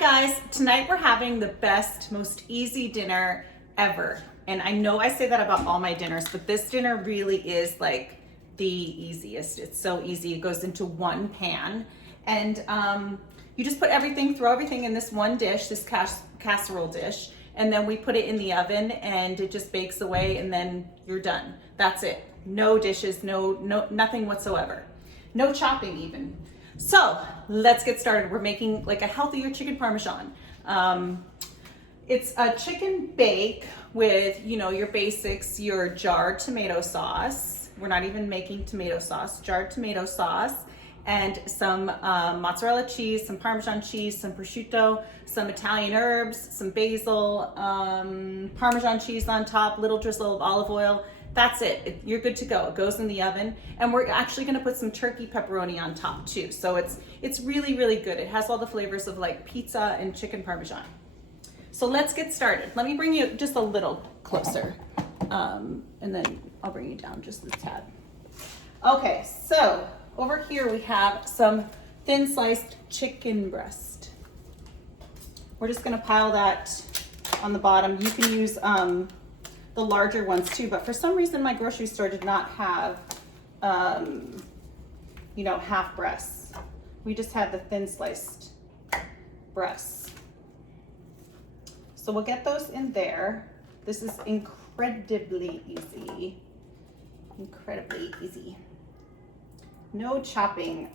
guys, tonight we're having the best, most easy dinner ever. And I know I say that about all my dinners, but this dinner really is like the easiest. It's so easy. It goes into one pan and you just put everything, throw everything in this one dish, this casserole dish, and then we put it in the oven and it just bakes away and then you're done. That's it. No dishes, nothing whatsoever. No chopping even. So let's get started. We're making like a healthier chicken parmesan. It's a chicken bake with, you know, your basics, your jarred tomato sauce. We're not even making tomato sauce, jarred tomato sauce, and some mozzarella cheese, some Parmesan cheese, some prosciutto, some Italian herbs, some basil, Parmesan cheese on top, little drizzle of olive oil. That's it. You're good to go. It goes in the oven, and we're actually going to put some turkey pepperoni on top too. So it's really, really good. It has all the flavors of like pizza and chicken parmesan. So let's get started. Let me bring you just a little closer, and then I'll bring you down just a tad. Okay, so over here we have some thin sliced chicken breast. We're just going to pile that on the bottom. You can use the larger ones too, but for some reason my grocery store did not have you know, half breasts. We just had the thin sliced breasts. So we'll get those in there. This is incredibly easy. Incredibly easy. No chopping.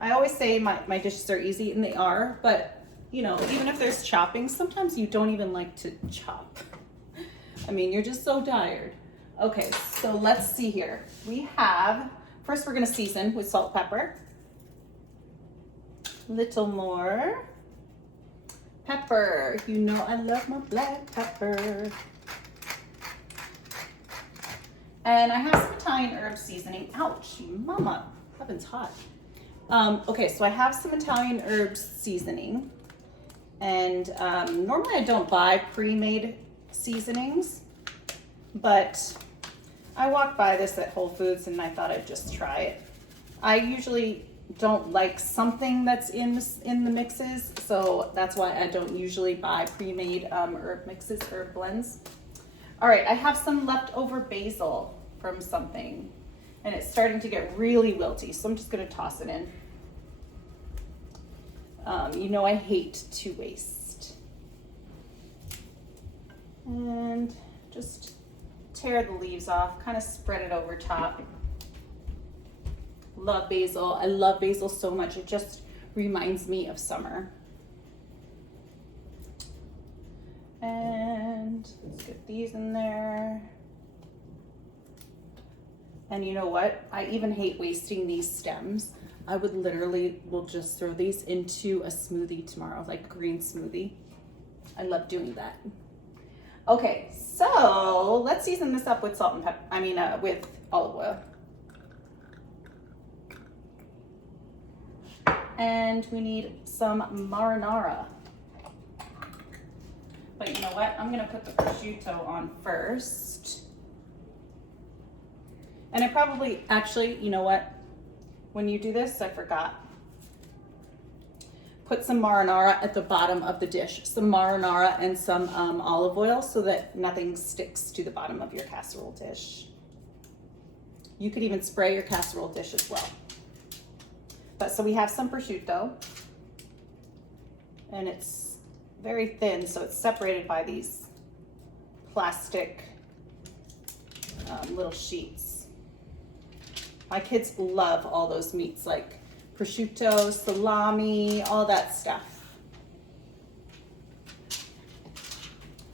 I always say my dishes are easy, and they are, but you know, even if there's chopping, sometimes you don't even like to chop. I mean, you're just so tired. Okay, so let's see here. We have, first we're gonna season with salt, pepper. Little more pepper. You know I love my black pepper. And I have some Italian herb seasoning. Ouch, mama, oven's hot. Okay, so I have some Italian herbs seasoning. And normally I don't buy pre-made seasonings, but I walked by this at Whole Foods and I thought I'd just try it. I usually don't like something that's in the mixes, so that's why I don't usually buy pre-made herb mixes, herb blends. All right, I have some leftover basil from something and it's starting to get really wilty, so I'm just gonna toss it in. You know I hate to waste. And just tear the leaves off, kind of spread it over top. Love basil. I love basil so much. It just reminds me of summer. And let's get these in there. And you know what? I even hate wasting these stems. I would will just throw these into a smoothie tomorrow, like a green smoothie. I love doing that. Okay, so let's season this up with salt and pepper, with olive oil. And we need some marinara. But you know what? I'm gonna put the prosciutto on first. And I probably, actually, you know what? When you do this, I forgot. Put some marinara at the bottom of the dish, some marinara and some olive oil so that nothing sticks to the bottom of your casserole dish. You could even spray your casserole dish as well. But so we have some prosciutto and it's very thin, so it's separated by these plastic little sheets. My kids love all those meats, like prosciutto, salami, all that stuff.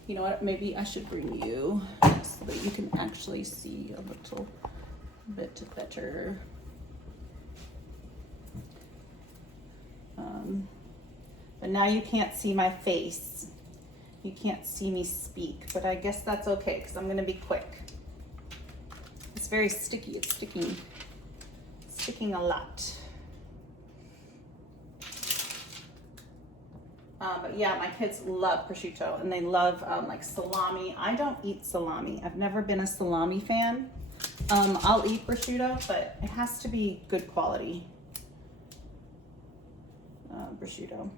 You know what? Maybe I should bring you so that you can actually see a little bit better. But now you can't see my face. You can't see me speak, but I guess that's okay because I'm going to be quick. It's very sticky. It's sticking a lot. But yeah, my kids love prosciutto and they love like salami. I don't eat salami. I've never been a salami fan. I'll eat prosciutto, but it has to be good quality prosciutto.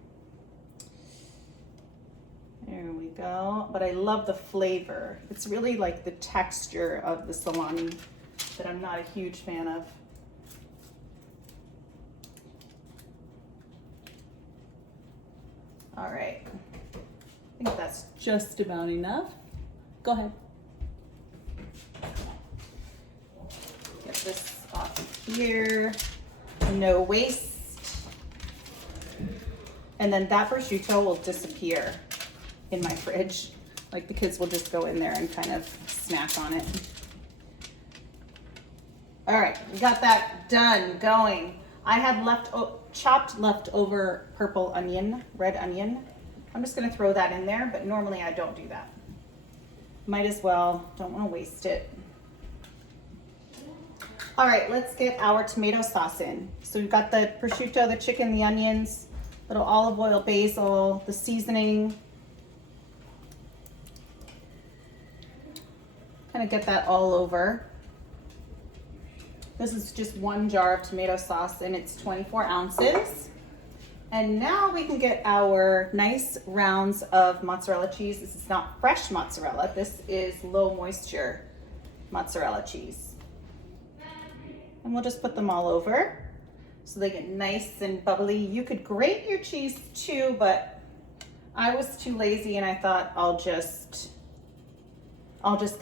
There we go. But I love the flavor. It's really like the texture of the salami that I'm not a huge fan of. All right. I think that's just about enough. Go ahead. Get this off here. No waste. And then that prosciutto will disappear in my fridge. Like the kids will just go in there and kind of snack on it. All right, we got that done, going. I had chopped leftover purple onion, red onion. I'm just gonna throw that in there, but normally I don't do that. Might as well, don't wanna waste it. All right, let's get our tomato sauce in. So we've got the prosciutto, the chicken, the onions, little olive oil, basil, the seasoning. Kind of get that all over. This is just 1 jar of tomato sauce and it's 24 ounces. And now we can get our nice rounds of mozzarella cheese. This is not fresh mozzarella. This is low moisture mozzarella cheese. And we'll just put them all over so they get nice and bubbly. You could grate your cheese too, but I was too lazy and I thought I'll just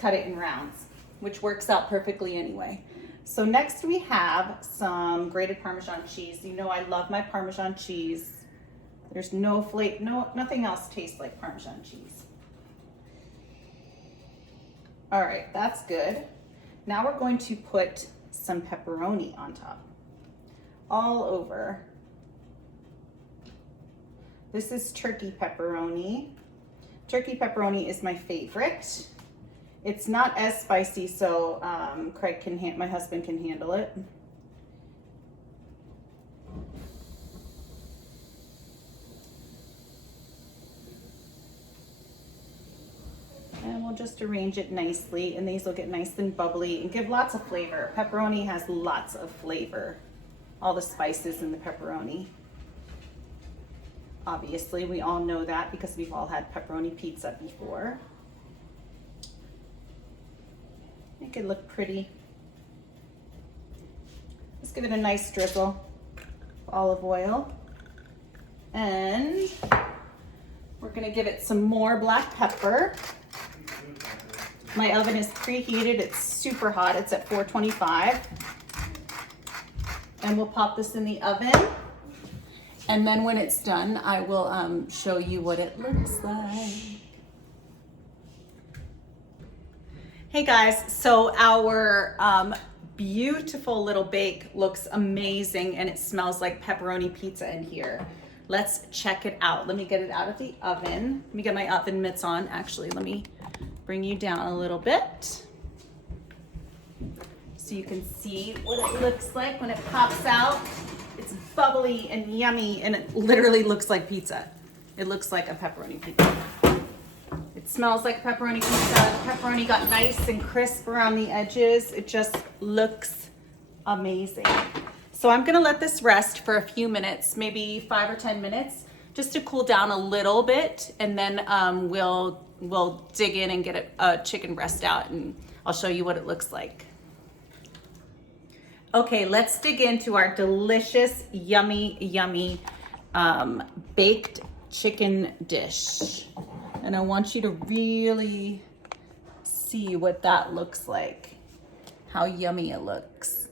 cut it in rounds, which works out perfectly anyway. So next we have some grated Parmesan cheese. You know I love my Parmesan cheese. There's nothing else tastes like Parmesan cheese. All right, that's good. Now we're going to put some pepperoni on top, all over. This is turkey pepperoni. Turkey pepperoni is my favorite. It's not as spicy, so Craig my husband can handle it. And we'll just arrange it nicely, and these will get nice and bubbly and give lots of flavor. Pepperoni has lots of flavor. All the spices in the pepperoni. Obviously, we all know that because we've all had pepperoni pizza before. Make it look pretty. Let's give it a nice drizzle of olive oil. And we're gonna give it some more black pepper. My oven is preheated, it's super hot, it's at 425. And we'll pop this in the oven. And then when it's done, I will show you what it looks like. Hey guys, so our beautiful little bake looks amazing and it smells like pepperoni pizza in here. Let's check it out. Let me get it out of the oven. Let me get my oven mitts on. Actually, let me bring you down a little bit so you can see what it looks like when it pops out. It's bubbly and yummy and it literally looks like pizza. It looks like a pepperoni pizza. It smells like pepperoni pizza. The pepperoni got nice and crisp around the edges. It just looks amazing. So I'm gonna let this rest for a few minutes, maybe 5 or 10 minutes, just to cool down a little bit, and then we'll dig in and get a chicken breast out, and I'll show you what it looks like. Okay, let's dig into our delicious, yummy, baked chicken dish. And I want you to really see what that looks like, how yummy it looks.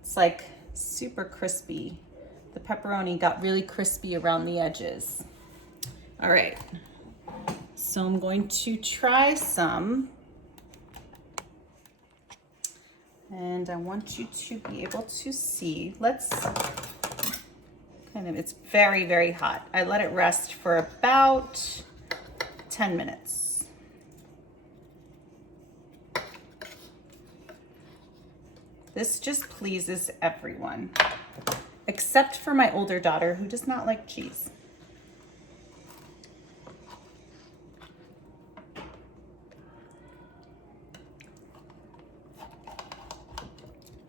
It's like super crispy. The pepperoni got really crispy around the edges. All right, so I'm going to try some. And I want you to be able to see. It's very, very hot. I let it rest for about 10 minutes. This just pleases everyone, except for my older daughter who does not like cheese.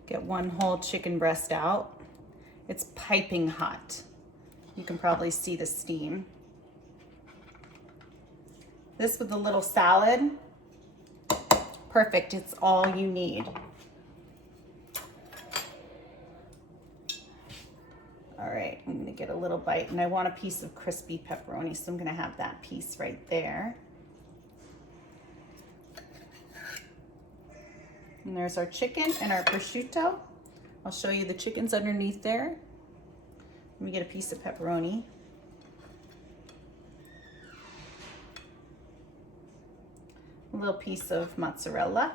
Get one whole chicken breast out. It's piping hot. You can probably see the steam. This with a little salad, perfect. It's all you need. All right, I'm gonna get a little bite, and I want a piece of crispy pepperoni, so I'm gonna have that piece right there. And there's our chicken and our prosciutto. I'll show you the chicken's underneath there. Let me get a piece of pepperoni. A little piece of mozzarella.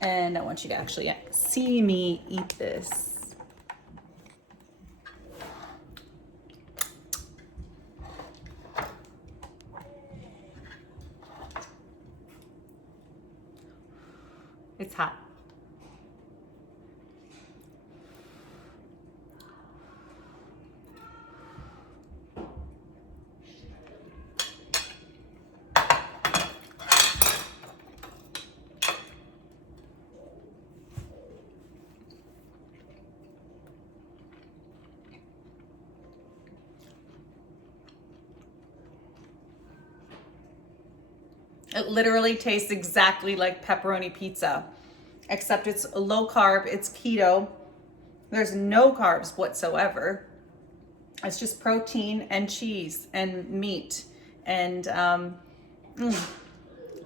And I want you to actually see me eat this. It's hot. It literally tastes exactly like pepperoni pizza, except it's low carb, it's keto. There's no carbs whatsoever. It's just protein and cheese and meat. And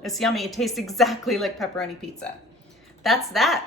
it's yummy. It tastes exactly like pepperoni pizza. That's that.